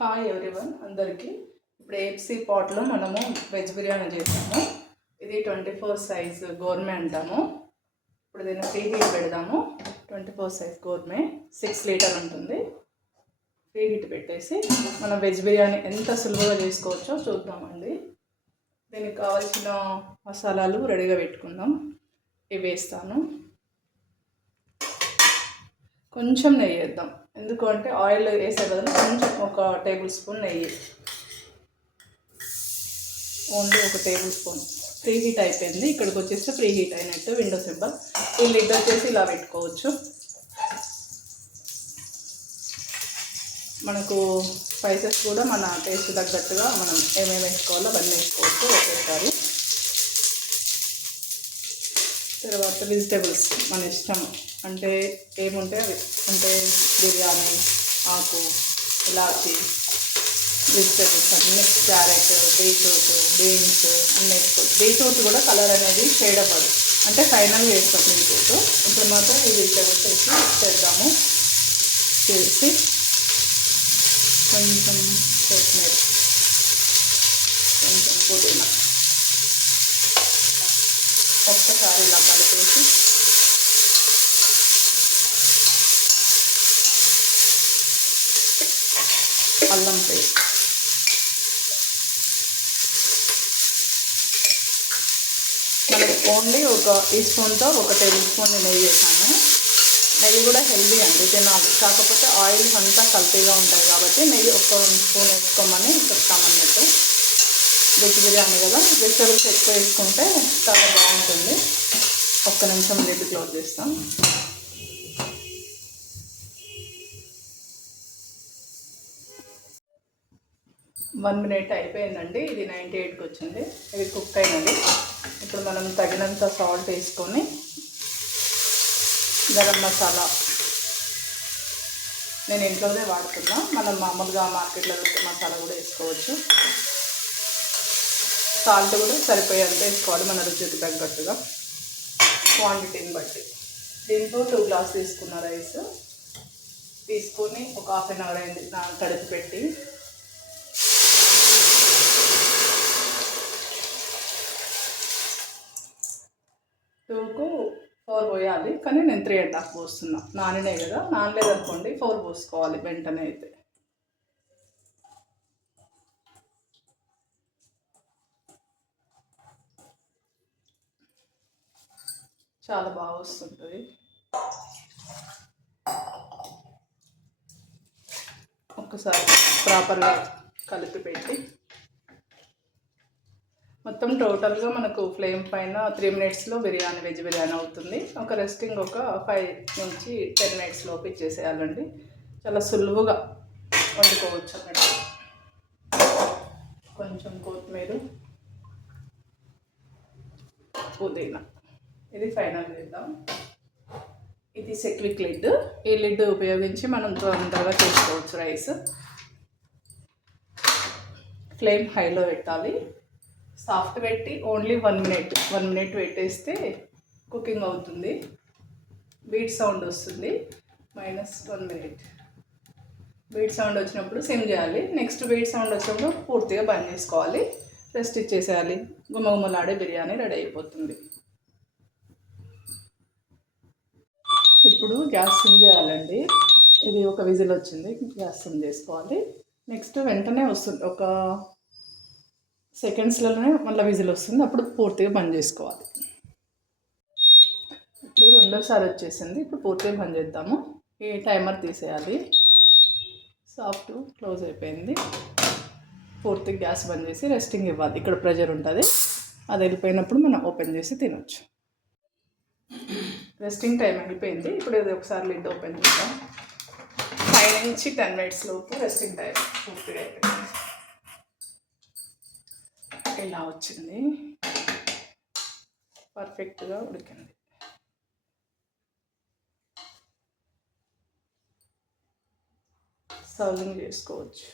Hi everyone అందరికీ. ఇప్పుడు AFC పాట్లో మనము వెజ్ బిర్యానీ చేసాము. ఇది 24 సైజ్ గోర్మే అంటాము. ఇప్పుడు దీన్ని ఫ్రీ హీట్ పెడదాము. 24 సైజ్ గోర్మే 6 లీటర్ ఉంటుంది. ఫ్రీ హీట్ పెట్టేసి మనం వెజ్ బిర్యానీ ఎంత సులువుగా చేసుకోవచ్చో చూద్దామండి. దీనికి కావాల్సిన మసాలాలు రెడీగా పెట్టుకుందాం. ఇవి వేస్తాను. కొంచెం నెయ్యి వేద్దాం, ఎందుకంటే ఆయిల్ వేసే బదులు కొంచెం ఒక టేబుల్ స్పూన్ నెయ్యి, ఓన్లీ ఒక టేబుల్ స్పూన్. ప్రీ హీట్ అయిపోయింది. ఇక్కడికి వచ్చేస్తే ప్రీ హీట్ అయినట్టు విండో సింబల్. ఈ లిడ్ వచ్చేసి ఇలా పెట్టుకోవచ్చు. మనకు స్పైసెస్ కూడా మన టేస్ట్ తగ్గట్టుగా మనం ఏమేమి వేసుకోవాలో అవన్నీ వేసుకోవచ్చు ఒకేసారి. తర్వాత వెజిటేబుల్స్ మన ఇష్టం, అంటే ఏముంటే అవి, అంటే బిర్యానీ ఆకు, ఇలాచి, వెజిటేబుల్స్ అన్నీ, క్యారెట్, బీట్రూట్, బీన్స్ అన్నీ వేసుకోవచ్చు. బీట్రూట్ కూడా కలర్ అనేది షేడ్ అవ్వదు, అంటే ఫైనల్గా వేస్తాం బీట్రూట్. ఇప్పుడు మాత్రం ఈ వెజిటేబుల్స్ వేసి చేద్దాము. చేసి కొంచెం కొత్తిమీర, కొంచెం పుదీనా ఒక్కసారి ఇలా కలిపేసి అల్లం పేస్ట్, మనకి ఓన్లీ ఒక ఈ స్పూన్తో ఒక టేబుల్ స్పూన్ నెయ్యి వేసాను. నెయ్యి కూడా హెల్దీ అండి, తినాలి. కాకపోతే ఆయిల్ అంతా కల్తీగా ఉంటాయి కాబట్టి నెయ్యి ఒక 2 స్పూన్ వేసుకోమని చెప్తామన్నట్టు. వెజ్ బిర్యానీ కదా, వెజిటేబుల్స్ ఎక్కువ వేసుకుంటే చాలా బాగుంటుంది. ఒక్క నిమిషం లిడ్ క్లోజ్ చేస్తాం. వన్ మినిట్ అయిపోయిందండి. ఇది 98కి వచ్చింది. ఇది కుక్ అయినది. ఇప్పుడు మనం తగినంత సాల్ట్ వేసుకొని, గరం మసాలా నేను ఇంట్లోనే వాడుతున్నా, మనం మామూలుగా మార్కెట్లో దొరికే మసాలా కూడా వేసుకోవచ్చు. సాల్ట్ కూడా సరిపోయేంత వేసుకోవాలి, మన రుచికి తగ్గట్టుగా, క్వాంటిటీని బట్టి. దీంతో 2 గ్లాస్ తీసుకున్న రైస్ తీసుకొని ఒక హాఫ్ అన్ అవర్ అయింది కడిగి పెట్టి, టూకు 4 పోయాలి, కానీ నేను 3.5 పోస్తున్నా. నానినే కదా, నానలేదనుకోండి 4 పోసుకోవాలి వెంటనే. అయితే చాలా బాగా వస్తుంటుంది. ఒక్కసారి ప్రాపర్గా కలిపి పెట్టి, మొత్తం టోటల్గా మనకు ఫ్లేమ్ పైన 3 మినిట్స్లో బిర్యానీ, వెజ్ బిర్యానీ అవుతుంది. ఒక రెస్టింగ్ ఒక 5 నుంచి 10 మినిట్స్ లోపు ఇచ్చేసేయాలండి. చాలా సులువుగా వండుకోవచ్చు అన్నట్టు. కొంచెం కొత్తిమీర, పుదీనా, ఇది ఫైనల్ చేద్దాం. ఇది సెక్విక్ లిడ్. ఈ లిడ్ ఉపయోగించి మనం తొందరగా చేసుకోవచ్చు రైస్. ఫ్లేమ్ హైలో పెట్టాలి, సాఫ్ట్ పెట్టి ఓన్లీ 1 మినిట్ పెట్టేస్తే కుకింగ్ అవుతుంది. బీట్ సౌండ్ వస్తుంది. -1 మినిట్. బీట్ సౌండ్ వచ్చినప్పుడు సిమ్ చేయాలి. నెక్స్ట్ బీట్ సౌండ్ వచ్చినప్పుడు పూర్తిగా బంద్ చేసుకోవాలి, రెస్ట్ ఇచ్చేసేయాలి. గుమగుమలాడే బిర్యానీ రెడీ అయిపోతుంది. ఇప్పుడు గ్యాస్ సిమ్ చేయాలండి. ఇది ఒక విజిల్ వచ్చింది, గ్యాస్ సిమ్ చేసుకోవాలి. నెక్స్ట్ వెంటనే వస్తుంది, ఒక సెకండ్స్లోనే మళ్ళీ విజిల్ వస్తుంది, అప్పుడు పూర్తిగా బంద్ చేసుకోవాలి. ఇప్పుడు రెండోసారి వచ్చేసింది. ఇప్పుడు పూర్తిగా బంద్ చేద్దాము. ఈ టైమర్ తీసేయాలి. సాఫ్ట్ క్లోజ్ అయిపోయింది. పూర్తిగా గ్యాస్ బంద్ చేసి రెస్టింగ్ ఇవ్వాలి. ఇక్కడ ప్రెషర్ ఉంటుంది, అది వెళ్ళిపోయినప్పుడు మనం ఓపెన్ చేసి తినొచ్చు. రెస్టింగ్ టైం అయిపోయింది. ఇప్పుడు ఇది ఒకసారి లిడ్ ఓపెన్ చేద్దాం. 5 నుంచి 10 మినిట్స్ లోపు రెస్టింగ్ టైం పూర్తిగా అయిపోయింది. ఇలా వచ్చింది, పర్ఫెక్ట్గా ఉడికింది. సర్వింగ్ చేసుకోవచ్చు.